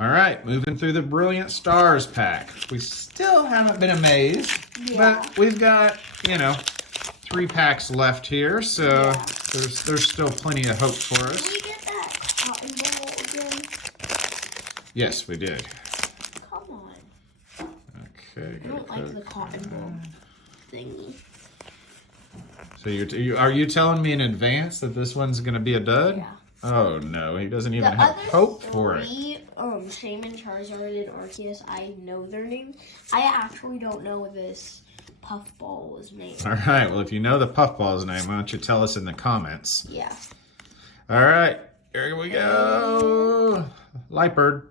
All right, moving through the Brilliant Stars pack. We still haven't been amazed, but we've got, 3 packs left here, so there's still plenty of hope for us. Did we get that cotton ball again? Yes, we did. Come on. Okay. I don't like the cotton ball thingy. So are you telling me in advance that this one's going to be a dud? Yeah. Oh no, he doesn't even have hope for it. Shaman, Charizard, and Arceus, I know their names. I actually don't know this puffball's name. All right, well, if you know the puffball's name, why don't you tell us in the comments? Yeah. All right, here we go. Lightbird.